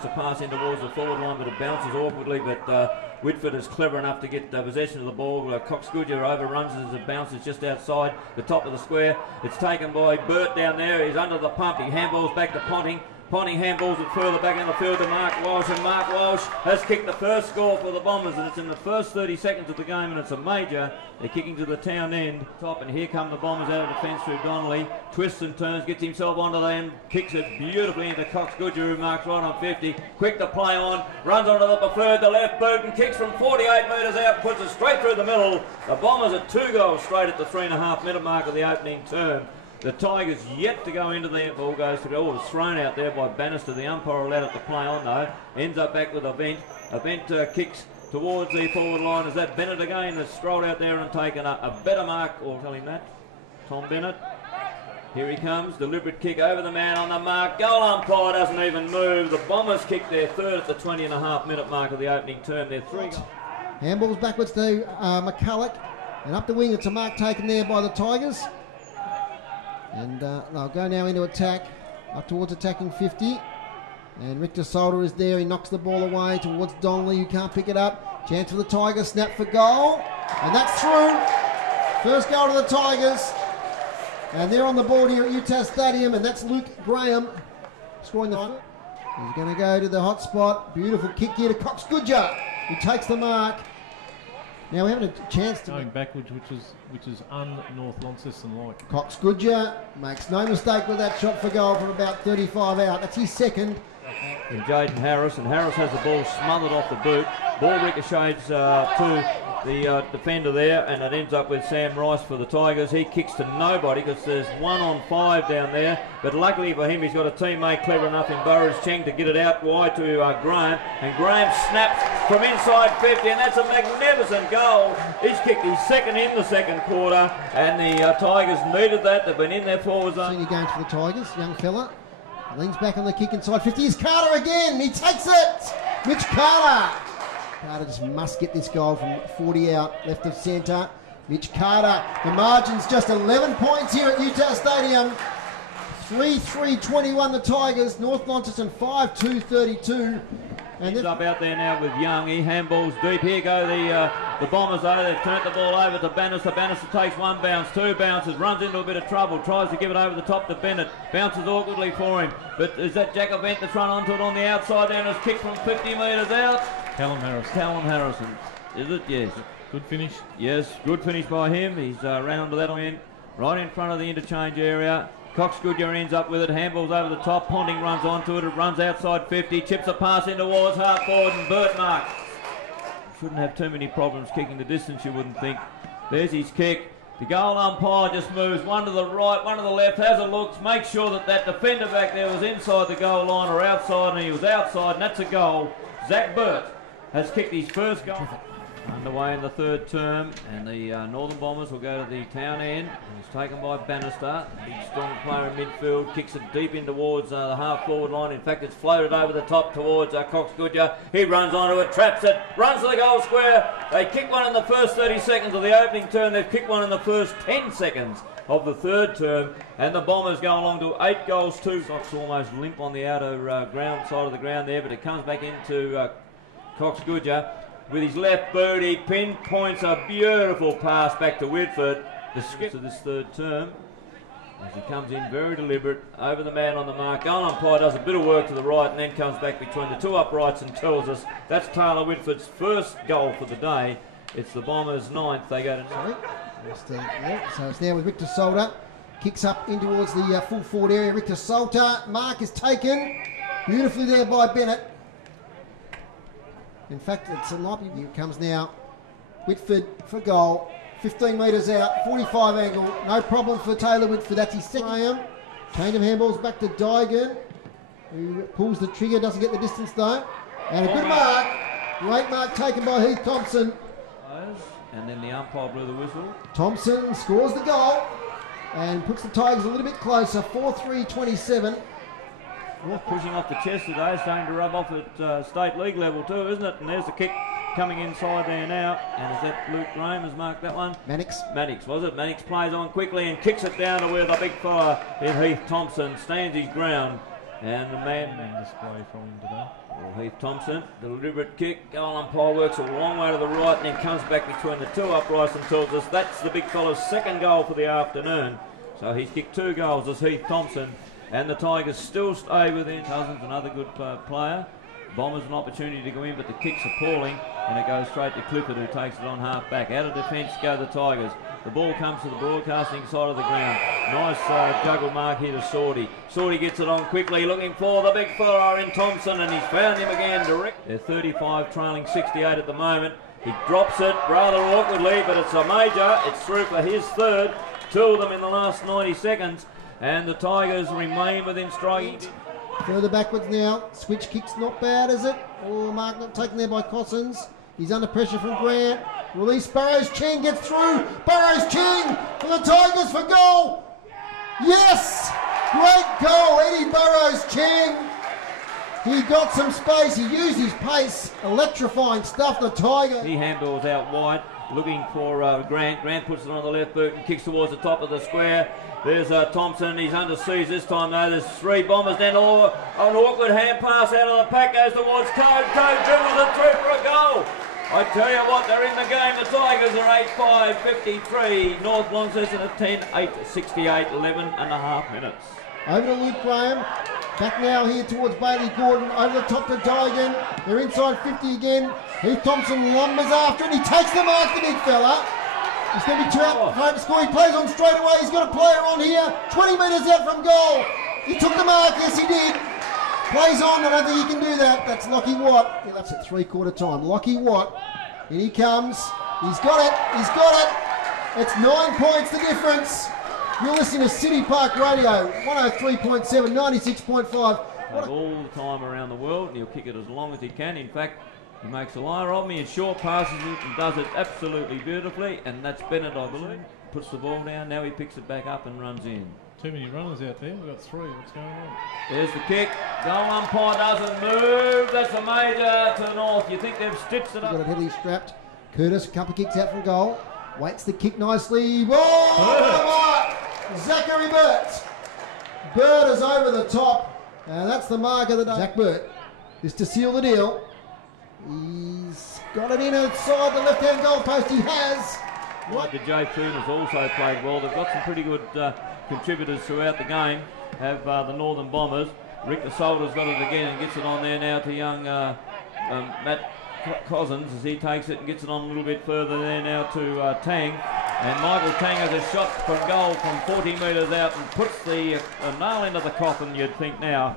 floats a pass in towards the forward line, but it bounces awkwardly. But Whitford is clever enough to get possession of the ball. Cox-Goodyer overruns it as it bounces just outside the top of the square. It's taken by Burt down there. He's under the pump. He handballs back to Ponting. Ponting handballs it further back in the field to Mark Walsh, and Mark Walsh has kicked the first score for the Bombers, and it's in the first 30 seconds of the game, and it's a major. They're kicking to the town end top, and here come the Bombers out of defence through Donnelly. Twists and turns, gets himself onto the end, kicks it beautifully into Cox-Goodyer, who marks right on 50. Quick to play on, runs onto the preferred, the left boot, and kicks from 48 metres out, puts it straight through the middle. The Bombers are 2 goals straight at the 3.5 minute mark of the opening term. The Tigers yet to go into the ball goes through. Oh, it's thrown out there by Bannister. The umpire allowed it to play on though. Ends up back with Event. Event kicks towards the forward line. Is that Bennett again that's strolled out there and taken a better mark? Or tell him that. Tom Bennett. Here he comes. Deliberate kick over the man on the mark. Goal umpire doesn't even move. The Bombers kick their third at the 20.5 minute mark of the opening term. They're 3. Handballs backwards to McCulloch. And up the wing, it's a mark taken there by the Tigers. And they'll go now into attack, up towards attacking 50. And Richter-Salter is there. He knocks the ball away towards Donnelly, who can't pick it up. Chance for the Tigers, snap for goal. And that's through. First goal to the Tigers. And they're on the board here at UTAS Stadium, and that's Luke Graham scoring the foot. He's going to go to the hot spot. Beautiful kick here to Cox-Goodyer, who takes the mark. Now we haven't a chance to going backwards, which is un-North Launceston like. Cox-Goodyer makes no mistake with that shot for goal from about 35 out. That's his second. And Jaden Harris, and Harris has the ball smothered off the boot. Ball ricochets to the defender there, and it ends up with Sam Rice for the Tigers. He kicks to nobody because there's 1 on 5 down there, but luckily for him he's got a teammate clever enough in Burrows-Cheng to get it out wide to Graham, and Graham snaps from inside 50, and that's a magnificent goal. He's kicked his second in the second quarter, and the Tigers needed that. They've been in their forward zone. Senior games for the Tigers, young fella. Leans back on the kick inside 50. Here's Carter again. He takes it. Mitch Carter. Carter just must get this goal from 40 out, left of centre. Mitch Carter. The margin's just 11 points here at UTAS Stadium. 3-3-21 the Tigers. North Launceston 5-2-32. And he's up out there now with Young. He handballs deep. Here go the Bombers though. They've turned the ball over to Bannister. Bannister takes 1 bounce, 2 bounces, runs into a bit of trouble, tries to give it over the top to Bennett. Bounces awkwardly for him. But is that Jack Event that's run onto it on the outside there, and it's kicked from 50 metres out? Callum Harrison. Is it? Yes. Good finish. Yes, good finish by him. He's ran onto that end, right in front of the interchange area. Cox-Goodyer ends up with it, handballs over the top, Ponting runs onto it, it runs outside 50, chips a pass in towards half forward, and Burt marks. Shouldn't have too many problems kicking the distance, you wouldn't think. There's his kick. The goal umpire just moves one to the right, one to the left, has a look, makes sure that that defender back there was inside the goal line or outside, and he was outside, and that's a goal. Zach Burt has kicked his first goal. Underway in the third term, and the Northern Bombers will go to the town end. It's taken by Bannister, big strong player in midfield, kicks it deep in towards the half forward line. In fact, it's floated over the top towards Cox-Goodyer. He runs onto it, traps it, runs to the goal square. They kick one in the first 30 seconds of the opening term. They've kicked one in the first 10 seconds of the third term, and the Bombers go along to 8 goals, 2. Sox almost limp on the outer ground side of the ground there, but it comes back into Cox-Goodyer. With his left boot, he pinpoints a beautiful pass back to Whitford, the script of this third term. As he comes in very deliberate, over the man on the mark. Goal umpire does a bit of work to the right and then comes back between the 2 uprights and tells us that's Taylor Whitford's first goal for the day. It's the Bombers' 9th. They go to... So it's now with Richter-Salter. Kicks up in towards the full forward area. Richter-Salter. Mark is taken. Beautifully there by Bennett. In fact, it's a lot. Here it comes now. Whitford for goal. 15 metres out, 45 angle. No problem for Taylor Whitford. That's his second. Change of handballs back to Dygan, who pulls the trigger, doesn't get the distance though. And a good mark. Great mark taken by Heath Thompson. And then the umpire blew the whistle. Thompson scores the goal and puts the Tigers a little bit closer. 4-3-27. North pushing off the chest today, starting to rub off at state league level too, isn't it? And there's the kick coming inside there now. And is that Luke Graham has marked that one? Mannix, was it? Mannix plays on quickly and kicks it down to where the big fella in Heath Thompson stands his ground. And the man... display from him today. Well, Heath Thompson, deliberate kick. Goal umpire works a long way to the right and then comes back between the two uprights and tells us that's the big fella's second goal for the afternoon. So he's kicked 2 goals as Heath Thompson, and the Tigers still stay within. Cousens, another good player. Bombers an opportunity to go in, but the kick's appalling, and it goes straight to Clifford, who takes it on half back. Out of defence go the Tigers. The ball comes to the broadcasting side of the ground. Nice juggle mark here to Sorty. Sorty gets it on quickly, looking for the big fella in Thompson, and he's found him again direct. They're 35, trailing 68 at the moment. He drops it rather awkwardly, but it's a major. It's through for his third. 2 of them in the last 90 seconds, and the Tigers remain within striking. Further backwards now. Switch kick's not bad, is it? Oh, mark not taken there by Cousens. He's under pressure from Grant. Release Burrows-Cheng gets through. Burrows-Cheng for the Tigers for goal. Yes! Great goal, Eddie Burrows-Cheng. He got some space. He used his pace. Electrifying stuff, the Tigers. He handballs out wide, looking for Grant. Grant puts it on the left boot and kicks towards the top of the square. There's Thompson. He's under siege this time though. There's 3 Bombers down. An awkward hand pass out of the pack goes towards Coad. Coad dribbles it through for a goal. I tell you what, they're in the game. The Tigers are 8-5, 53. North Launceston at 10, 8, 68, 11 and a half minutes. Over to Luke Graham. Back now here towards Bailey Gordon. Over the top to Digan. They're inside 50 again. Heath Thompson lumbers after and he takes the mark, the big fella. He's going to be too out home to score. He plays on straight away. He's got a player on here. 20 metres out from goal. He took the mark. Yes, he did. Plays on. I don't think he can do that. That's Lockie Watt. Yeah, that's at 3/4 time. Lockie Watt. In he comes. He's got it. He's got it. It's 9 points the difference. You're listening to City Park Radio. 103.7, 96.5. All the time around the world, and he'll kick it as long as he can. In fact, he makes a liar of me and short passes it and does it absolutely beautifully, and that's Bennett, I believe. Puts the ball down, now he picks it back up and runs in. Too many runners out there. We've got 3. What's going on? There's the kick. Goal umpire doesn't move. That's a major to the North. You think they've stitched it up? Got it heavily strapped. Curtis, a couple of kicks out from goal. Waits the kick nicely. Whoa! Zachary Burt. Burt is over the top. That's the mark of the day. Zach Burt is to seal the deal. He's got it in outside the left-hand goal post. He has. What? Jay Foon has also played well. They've got some pretty good contributors throughout the game. Have the Northern Bombers. Richter-Salter's got it again and gets it on there now to young Matt Cousens as he takes it and gets it on a little bit further there now to Tang. And Michael Tang has a shot from goal from 40 metres out and puts the nail into the coffin, you'd think now.